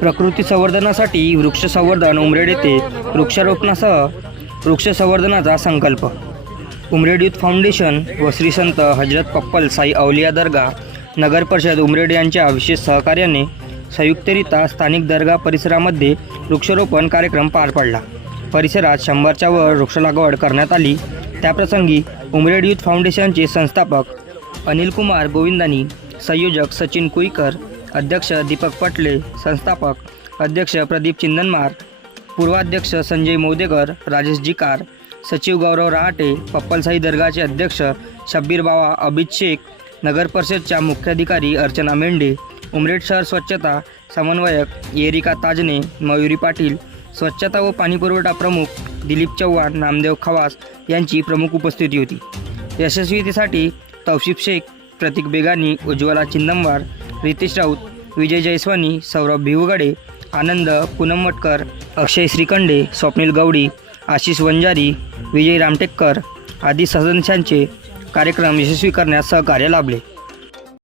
प्रकृती संवर्धनासाठी वृक्ष संवर्धन उमरेड येथे वृक्षारोपणासह वृक्ष संवर्धनाचा संकल्प. उमरेड युथ फाउंडेशन व श्री संत हजरत पप्पल साई अवलिया दर्गा नगर परिषद उमरेड यांच्या विशेष सहकार्याने संयुक्तरित्या स्थानिक दर्गा परिसरामध्ये वृक्षारोपण कार्यक्रम पार पडला. परिसरात शंभरच्या वर वृक्ष लागवड करण्यात आली. त्याप्रसंगी उमरेड युथ फाउंडेशनचे संस्थापक अनिल कुमार गोविंदानी संयोजक सचिन कुईकर अध्यक्ष दीपक पटले संस्थापक अध्यक्ष प्रदीप चिंदनमार पूर्वाध्यक्ष संजय मोदेकर राजेश जिकार सचिव गौरव रहाटे पप्पलसाई दर्गाचे अध्यक्ष शब्बीर बावा अभित शेख नगर परिषदच्या मुख्याधिकारी अर्चना मेंढे उमरेड शहर स्वच्छता समन्वयक येरिका ताजने मयुरी पाटील स्वच्छता व पाणीपुरवठा प्रमुख दिलीप चव्हाण नामदेव खवास यांची प्रमुख उपस्थिती होती. यशस्वीतेसाठी तौशिफ शेख प्रतीक बेगानी उज्ज्वला चिंदमवार रितेश राऊत विजय जयस्वानी सौरभ भिवगडे आनंद पूनम मटकर अक्षय श्रीखंडे स्वप्नील गवडी आशिष वंजारी विजय रामटेककर आदी सदस्यांचे कार्यक्रम यशस्वी करण्यास सहकार्य लाभले.